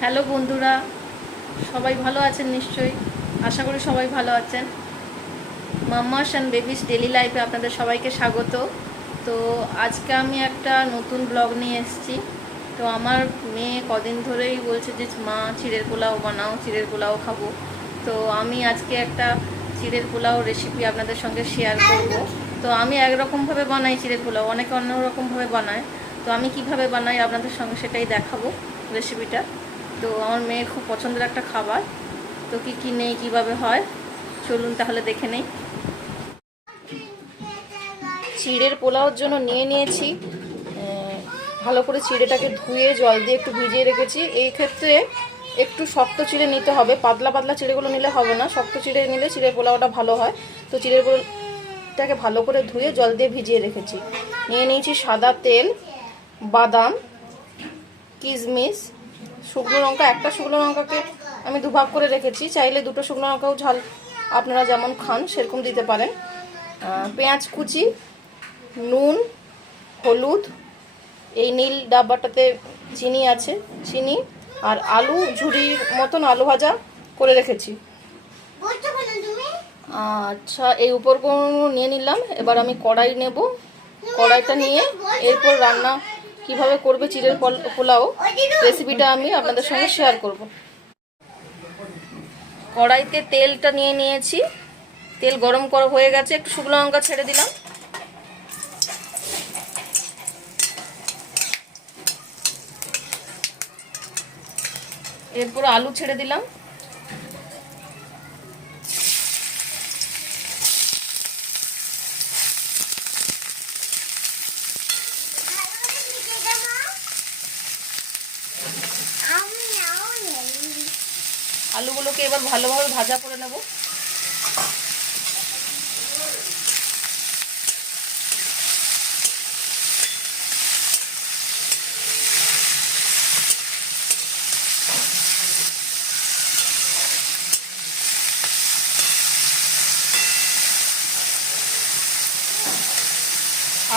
Hello বন্ধুরা, সবাই ভালো আছেন নিশ্চয়ই। আশা করি সবাই ভালো আছেন। মাম্মাস অ্যান্ড বেবিস ডেলি লাইফে আপনাদের সবাইকে স্বাগত। তো আজকে আমি একটা নতুন ব্লগ নিয়ে এসেছি। তো আমার মেয়ে কদিন ধরেই বলছে যে মা চিড়ের পোলাও বানাও, চিড়ের পোলাও খাবো। তো আমি আজকে একটা চিড়ের পোলাও রেসিপি আপনাদের সঙ্গে শেয়ার করব। তো আমি একরকমভাবে বানাই চিড়ের পোলাও, অনেকে অন্যরকমভাবে বানায়। তো আমি কিভাবে বানাই আপনাদের সঙ্গে সেটাই দেখাবো রেসিপিটা। তো আমার মেয়ের খুব পছন্দের একটা খাবার। তো কি কি নেই, কিভাবে হয়, চলুন তাহলে দেখে নেই। চিড়ের পোলাওর জন্য নিয়ে নিয়েছি, ভালো করে চিড়েটাকে ধুয়ে জল দিয়ে একটু ভিজিয়ে রেখেছি। এই ক্ষেত্রে একটু শক্ত চিড়ে নিতে হবে, পাতলা পাতলা চিড়েগুলো নিলে হবে না, শক্ত চিড়ে নিলে চিড়ের পোলাওটা ভালো হয়। তো চিড়ের পোলাওটাকে ভালো করে ধুয়ে জল দিয়ে ভিজিয়ে রেখেছি। নিয়ে নিয়েছি সাদা তেল, বাদাম, কিশমিশ, শুকনো লঙ্কা। একটা শুকনো লঙ্কাকে আমি দুভাগ করে রেখেছি, চাইলে দুটো শুকনো লঙ্কাও ঝাল আপনারা যেমন খান সেরকম দিতে পারেন। পেঁয়াজ কুচি, নুন, হলুদ, এই নীল ডাব্বাটাতে চিনি আছে, চিনি, আর আলু ঝুড়ির মতন আলু ভাজা করে রেখেছি। আচ্ছা, এই উপকরণ নিয়ে নিলাম। এবার আমি কড়াই নেব। কড়াইটা নিয়ে এরপর রান্না কিভাবে করবে চিড়ের পোলাও রেসিপিটা আমি আপনাদের সঙ্গে শেয়ার করব। কড়াইতে তেলটা নিয়ে নিয়েছি, তেল গরম করা হয়ে গেছে। একটু শুকনো লঙ্কা ছেড়ে দিলাম, এরপর আলু ছেড়ে দিলাম, আলুগুলোকে এবার ভালোভাবে ভাজা করে নেব।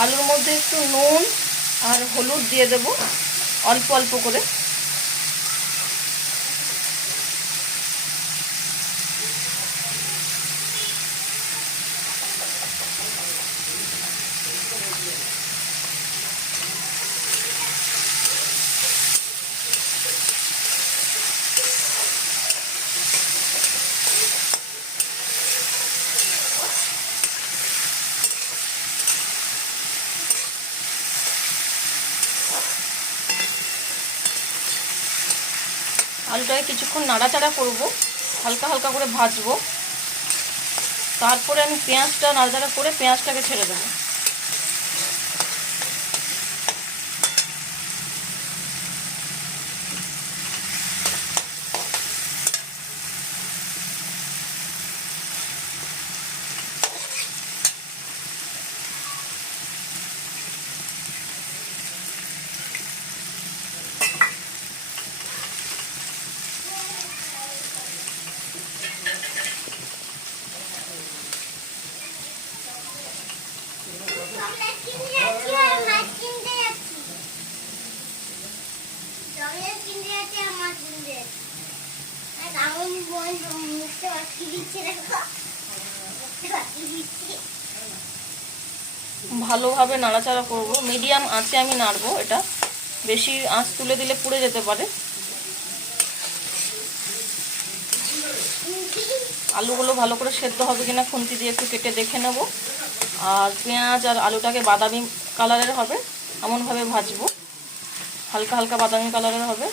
আলুর মধ্যে একটু নুন আর হলুদ দিয়ে দেব অল্প অল্প করে। আলুটাকে কিছুক্ষণ নাড়াচাড়া করব, হালকা হালকা করে ভাজবো। তারপরে আমি পেঁয়াজটা নাড়াচাড়া করে পেঁয়াজটাকে ছেড়ে দেবো। ভালোভাবে নাড়াচাড়া করব, মিডিয়াম আঁচে আমি নাড়বো। এটা বেশি আঁচ তুলে দিলে পুড়ে যেতে পারে। আলুগুলো ভালো করে সেদ্ধ হবে কিনা খুন্তি দিয়ে একটু কেটে দেখে নেব। আর পেঁয়াজ আর আলুটাকে বাদামি কালারের হবে এমনভাবে ভাজবো, হালকা হালকা বাদামি কালারের হবে।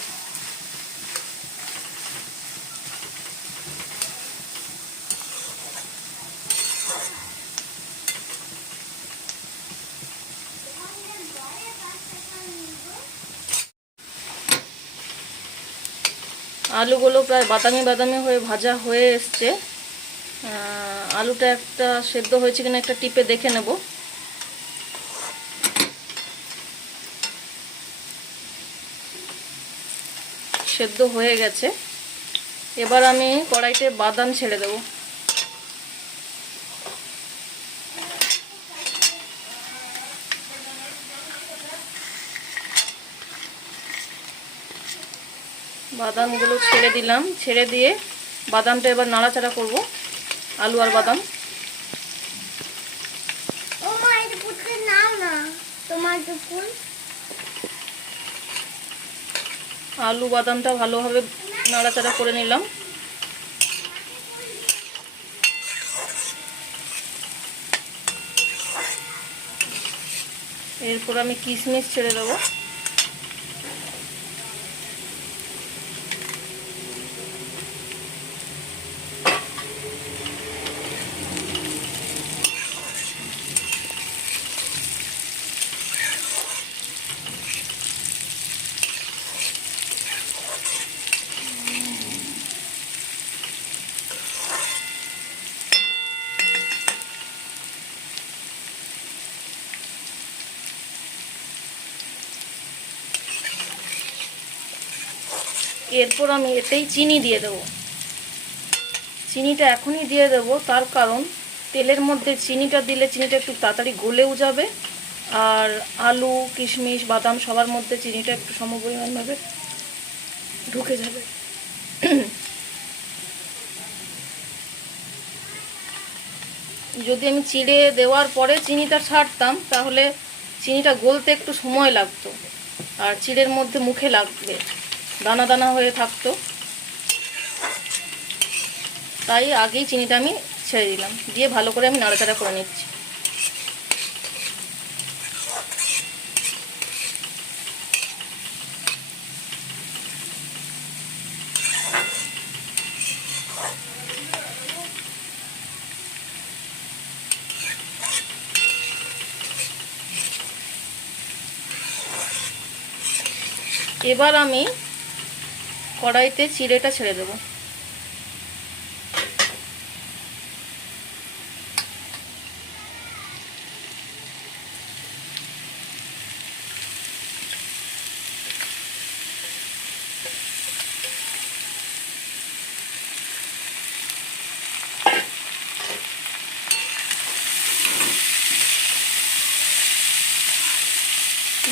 আলুগুলো প্রায় বাদামি বাদামি হয়ে ভাজা হয়ে এসছে। আলুটা একটা সেদ্ধ হয়েছে কিনা একটা টিপে দেখে নেব। সেদ্ধ হয়ে গেছে। এবার আমি কড়াইতে বাদাম ছেড়ে দেব। বাদামগুলো ছেড়ে দিলাম, ছেড়ে দিয়ে বাদামটা এবার নাড়াচাড়া করব, আলু আর বাদাম। আলু বাদামটা ভালোভাবে নাড়াচাড়া করে নিলাম। এরপর আমি কিশমিশ ছেড়ে দেবো। এরপর আমি এতেই চিনি দিয়ে দেবো। চিনিটা এখনই দিয়ে দেবো, তার কারণ তেলের মধ্যে চিনিটা দিলে চিনিটা একটু তাড়াতাড়ি গলেও যাবে, আর আলু কিশমিশ বাদাম সবার মধ্যে চিনিটা একটু সমপরিমাণভাবে ঢুকে যাবে। যদি আমি চিড়ে দেওয়ার পরে চিনিটা ছাড়তাম তাহলে চিনিটা গলতে একটু সময় লাগতো, আর চিড়ের মধ্যে মুখে লাগবে, দানা দানা হয়ে থাকতো। তাই আগেই চিনিটা আমি ছেড়ে দিলাম, দিয়ে ভালো করে আমি নাড়াচাড়া করে নিচ্ছি। এবার আমি কড়াইতে চিড়েটা ছেড়ে দেবো।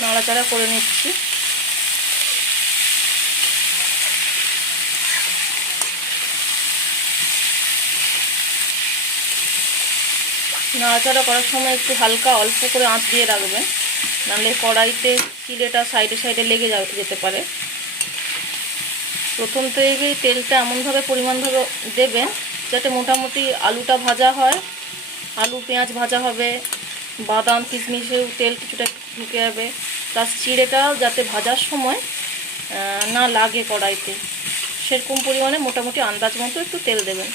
নাড়াচাড়া করে নিচ্ছি। নাড়াচাড়া করার সময় একটু হালকা অল্প করে আঁচ দিয়ে রাখবেন, নাহলে কড়াইতে চিড়েটা সাইডে সাইডে লেগে যেতে পারে। প্রথম থেকেই তেলটা এমনভাবে পরিমাণভাবে দেবেন যাতে মোটামুটি আলুটা ভাজা হয়, আলু পেঁয়াজ ভাজা হবে, বাদাম কিশমিশেও তেল কিছুটা ঢুকে যাবে, প্লাস চিড়েটা যাতে ভাজার সময় না লাগে কড়াইতে, সেরকম পরিমাণে মোটামুটি আন্দাজ মতো একটু তেল দেবেন।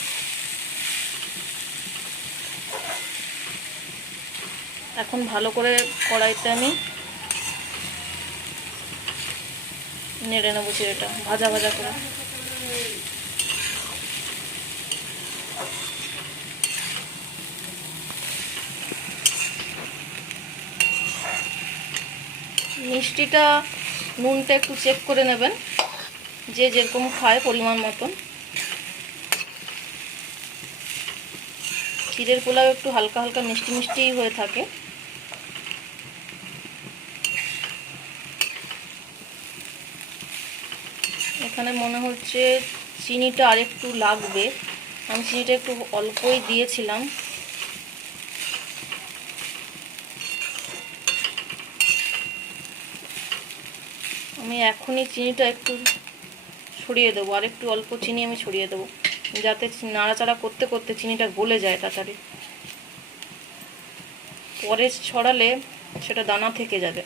এখন ভালো করে কড়াইতে আমি নেড়ে নেবো চিড়েটা ভাজা ভাজা করে। মিষ্টিটা নুনটা একটু চেক করে নেবেন, যে যেরকম খায় পরিমাণ মতন। চিড়ের পোলাও একটু হালকা হালকা মিষ্টি মিষ্টি হয়ে থাকে। এখানে মনে হচ্ছে চিনিটা আরেকটু লাগবে, আমি চিনিটা একটু অল্পই দিয়েছিলাম। আমি এখনই চিনিটা একটু ছড়িয়ে দেবো, আর একটু অল্প চিনি আমি ছড়িয়ে দেবো, যাতে নাড়াচাড়া করতে করতে চিনিটা গলে যায় তাড়াতাড়ি। পরে ছড়ালে সেটা দানা থেকে যাবে।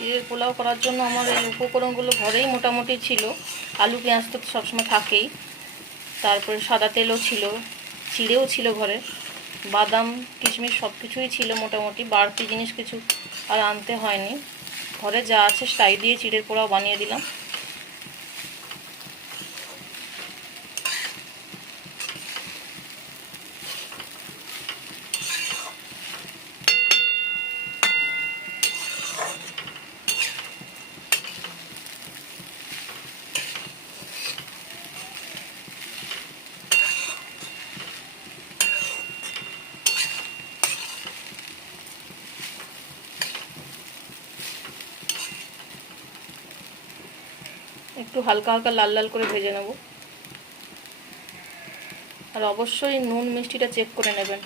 চিড়ের পোলাও করার জন্য আমার এই উপকরণগুলো ঘরেই মোটামুটি ছিল। আলু পেঁয়াজ তো সবসময় থাকেই, তারপরে সাদা তেলও ছিল, চিড়েও ছিল ঘরে, বাদাম কিশমিশ সব কিছুই ছিল মোটামুটি, বাড়তি জিনিস কিছু আর আনতে হয়নি। ঘরে যা আছে তাই দিয়ে চিড়ের পোলাও বানিয়ে দিলাম। একটু হালকা হালকা লাল লাল করে ভেজে নেব। আর অবশ্যই নুন মিষ্টিটা চেক করে নেবেন।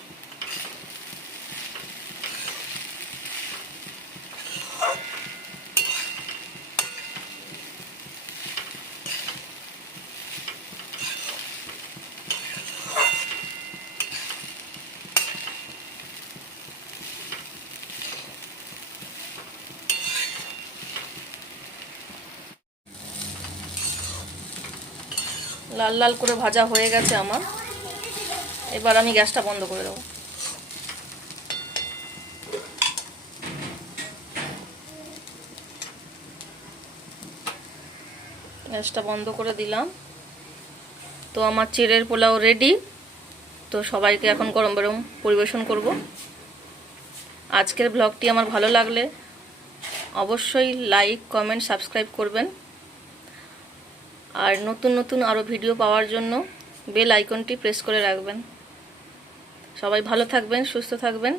লাল লাল করে ভাজা হয়ে গেছে আমার, এবার আমি গ্যাসটা বন্ধ করে দেবো। গ্যাসটা বন্ধ করে দিলাম। তো আমার চিড়ের পোলাও রেডি। তো সবাইকে এখন গরম গরম পরিবেশন করব। আজকের ব্লগটি আমার ভালো লাগলে অবশ্যই লাইক কমেন্ট সাবস্ক্রাইব করবেন। আর নতুন নতুন আরও ভিডিও পাওয়ার জন্য বেল আইকনটি প্রেস করে রাখবেন। সবাই ভালো থাকবেন, সুস্থ থাকবেন।